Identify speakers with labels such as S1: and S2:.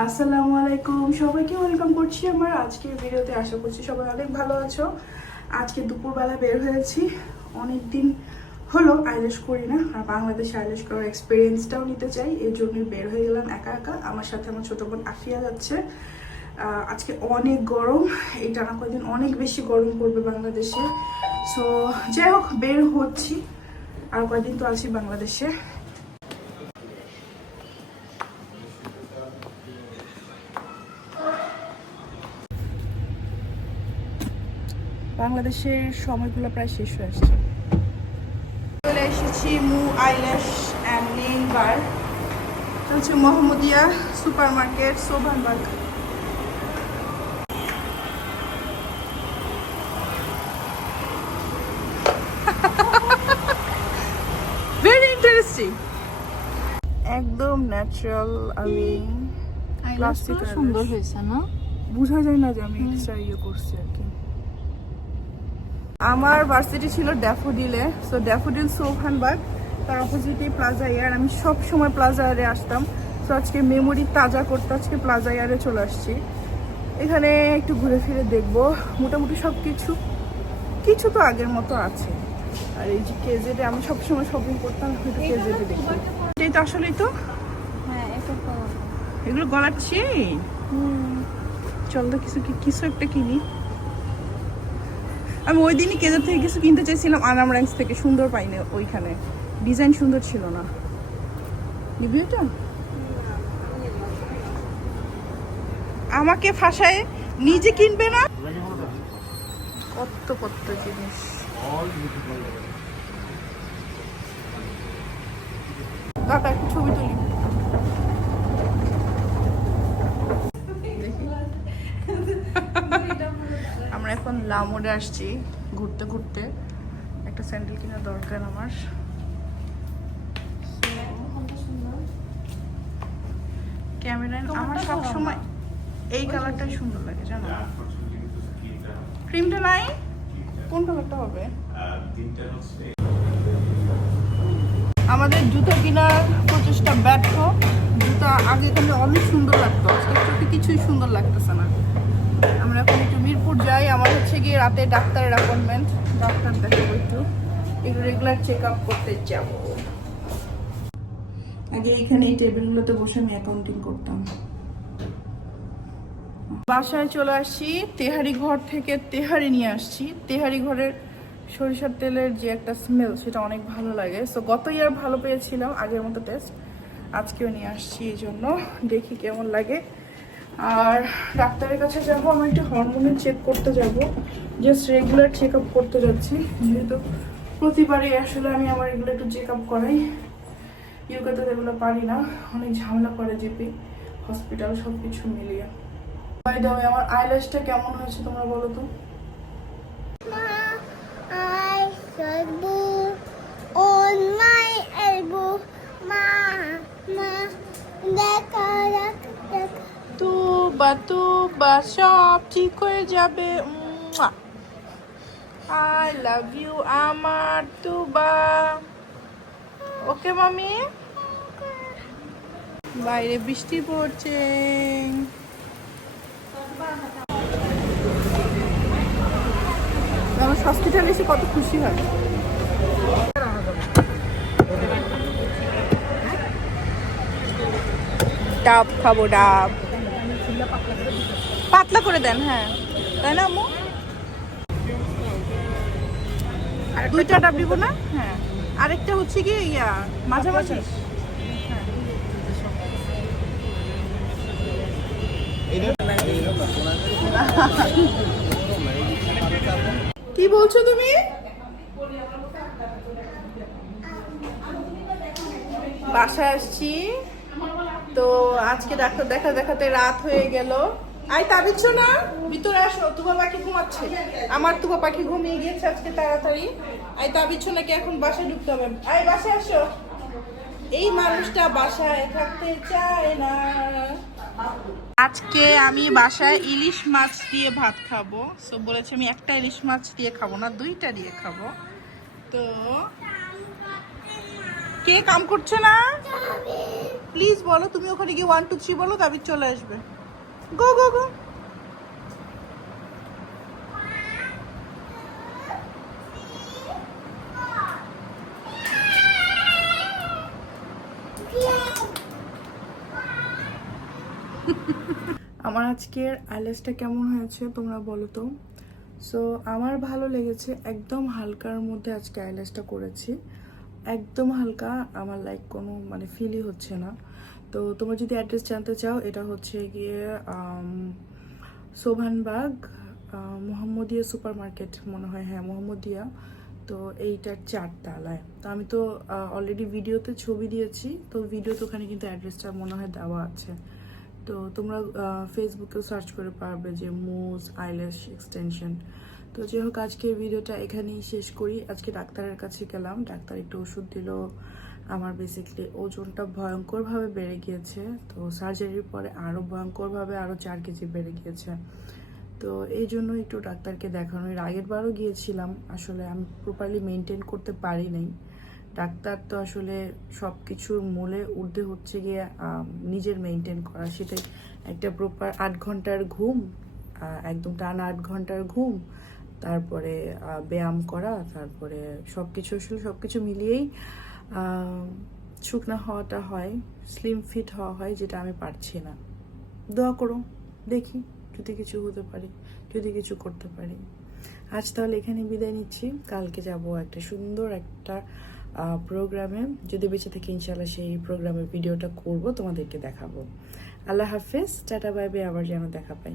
S1: আসসালামু আলাইকুম। সবাইকে ওয়েলকাম করছি আমার আজকের ভিডিওতে। আশা করছি সবাই অনেক ভালো আছো। আজকে দুপুরবেলা বের হয়েছি। অনেক দিন হলো আইলেশ করি না, আর বাংলাদেশে আইলেশ করার এক্সপিরিয়েন্সটাও নিতে চাই। এই জন্য বের হয়ে গেলাম একা একা। আমার সাথে আমার ছোটো বোন আফিয়া যাচ্ছে। আজকে অনেক গরম। এই টানা কয়েকদিন অনেক বেশি গরম পড়বে বাংলাদেশে। সো যাই হোক, বের হচ্ছি। আর কয়েকদিন তো আছি বাংলাদেশে। বাংলাদেশের সময়গুলো প্রায় শেষ হয়ে আসছে। চলে এসেছি মু আইল্যাশ অ্যান্ড নেইল বার। হচ্ছে Mohammadia super market Sobhanbag very interesting একদম ন্যাচারাল আমি
S2: সুন্দর হয়েছে না?
S1: বোঝা যায় না যে আমি এক্সট্রা ইয়ে করছি আর কি। আমার ভার্সিটি ছিল ড্যাফোডিলে সো ড্যাফোডিল সোহানবাগ তার অপোজিটে প্লাজা ইয়ার আমি সব সময় প্লাজা এয়ারে আসতাম। সো আজকে মেমোরি তাজা করতে আজকে প্লাজা ইয়ারে চলে আসছি। এখানে একটু ঘুরে ফিরে দেখব। মোটামুটি সব কিছু কিছু তো আগের মতো আছে। আর এই যে কেজেডে আমি সবসময় শপিং করতাম একটু কেজেডে দেখি। এটাই তো আসলেই তো?
S2: হ্যাঁ
S1: এগুলো গলার চেন চল তো কিছু কিছু একটা কিনি। আমি ওই দিনই কেদার থেকে কিছু কিনতে চাইছিলাম আনাম র্যাঙ্কস থেকে সুন্দর পাইনি ওইখানে। ডিজাইন সুন্দর ছিল না। ওটা আমাকে ফাঁসায় নিজে কিনবে না? কত কত জিনিস। একটু ছবি তুলি আমরা এখন লামোডে আসছি ঘুরতে ঘুরতে। একটা স্যান্ডেল কেনার দরকার আমার। ক্যামেরা আমার সব সময় এই কালারটাই সুন্দর লাগে জানো? ক্রিমটা নাই? কোন কালারটা হবে? আমাদের জুতো কেনার প্রচেষ্টা ব্যর্থ। জুতা আগে এখানে অনেক সুন্দর লাগতো আজকে কিছুই সুন্দর লাগতেছে না। হচ্ছে গিয়ে রাতে ডাক্তারের অ্যাপয়েন্টমেন্ট ডাক্তার দেখাবো একটু। একটু রেগুলার চেক আপ করতে যাব। আগে এখানে এই টেবিলগুলোতে বসে আমি অ্যাকাউন্টিং করতাম। বাসায় চলে আসছি তেহারি ঘর থেকে তেহারি নিয়ে আসছি। তেহারি ঘরের সরিষার তেলের যে একটা স্মেল সেটা অনেক ভালো লাগে। সো গত ইয়ার ভালো পেয়েছিলাম আগের মতো টেস্ট আজকেও নিয়ে আসছি এই জন্য। দেখি কেমন লাগে। আর ডাক্তারের কাছে যাব, আমি একটু হরমোনের চেক করতে যাব। জাস্ট রেগুলার চেক আপ করতে যাচ্ছি। যেহেতু প্রতিবারই আসলে আমি আমার এগুলো একটু চেক আপ করাই ইউকাতে এগুলো পারি না। অনেক ঝামেলা করে জিপি হসপিটাল সব কিছু মিলিয়ে বাই দ্য আমার আইল্যাশটা কেমন হয়েছে তোমরা বলো তো?
S3: I elbow
S1: তুবা তুবা সব ঠিক হয়ে যাবে। আই লাভ ইউ আমার তুবা ওকে, মামি? বাইরে বৃষ্টি পড়ছে। আমার এসে কত খুশি হয়। ডাব খাব, ডাব। পাতলা করে দেন হ্যাঁ। তাই না আম্মু? দুইটা ডাব দিব না? হ্যাঁ। আরেকটা হচ্ছে কি ইয়া মাঝামাঝি। কি বলছো তুমি? বাসায় আসছি। তো আজকে ডাক্তার দেখা দেখাতে রাত হয়ে গেল। আই তাবিচ্ছ না ভিতরে আসো, তুবা পাখি ঘুমাচ্ছে। আমার তুবা পাখি ঘুমিয়ে গিয়েছে আজকে তাড়াতাড়ি। আই তাবিচ্ছ নাকি এখন বাসায় ঢুকতে হবে। আই বাসায় আসো। এই মানুষটা বাসায় থাকতে চায় না। আজকে আমি বাসায় ইলিশ মাছ দিয়ে ভাত খাব। সো বলেছে আমি একটা ইলিশ মাছ দিয়ে খাব না, দুইটা দিয়ে খাব। তো, কে কাম করছে না? প্লিজ বলো, তুমি ওখানে গিয়ে ওয়ান টু থ্রি বলো তাবিদ চলে আসবে। গো গো গো আমার আজকের আইলেসটা কেমন হয়েছে তোমরা বলো তো? সো আমার ভালো লেগেছে, একদম হালকার মধ্যে আজকে আইলেসটা করেছি। একদম হালকা, আমার লাইক কোনো মানে ফিলই হচ্ছে না। তো তোমরা যদি অ্যাড্রেস জানতে চাও, এটা হচ্ছে গিয়ে সোভানবাগ মোহাম্মদিয়া সুপার মার্কেট মনে হয় হ্যাঁ মোহাম্মদিয়া। তো এইটার চারতলায় তো আমি তো অলরেডি ভিডিওতে ছবি দিয়েছি, তো ভিডিওতে ওখানে কিন্তু অ্যাড্রেসটা মনে হয় দেওয়া আছে। তো তোমরা ফেসবুকেও সার্চ করে পারবে যে মুজ আইল্যাশ এক্সটেনশন তো যাই হোক আজকে ভিডিওটা এখানেই শেষ করি। আজকে ডাক্তারের কাছে গেলাম। ডাক্তার একটু ওষুধ দিল। আমার বেসিকলি ওজনটা ভয়ঙ্করভাবে বেড়ে গিয়েছে। তো সার্জারির পরে আরও ভয়ঙ্করভাবে আরও চার কেজি বেড়ে গিয়েছে। তো এই জন্য একটু ডাক্তারকে দেখানো। এর আগের বারও গিয়েছিলাম। আসলে আমি প্রপারলি মেনটেন করতে পারি নাই। ডাক্তার তো আসলে সব কিছুর মূলে ঊর্ধ্বে হচ্ছে গিয়ে নিজের মেনটেন করা। সেটাই একটা প্রপার আট ঘণ্টার ঘুম একদম টানা আট ঘণ্টার ঘুম তারপরে ব্যায়াম করা, তারপরে সব কিছু আসলে সব কিছু মিলিয়েই শুকনা হওয়াটা হয় স্লিম ফিট হওয়া হয়, যেটা আমি পারছি না। দোয়া করো, দেখি যদি কিছু হতে পারি, যদি কিছু করতে পারি। আজ তাহলে এখানে বিদায় নিচ্ছি। কালকে যাব একটা সুন্দর একটা প্রোগ্রামে যদি বেঁচে থাকি ইনশাল্লাহ সেই প্রোগ্রামের ভিডিওটা করব, তোমাদেরকে দেখাবো। আল্লাহ হাফেজ, টাটা বাই বাই আবার যেন দেখা পাই।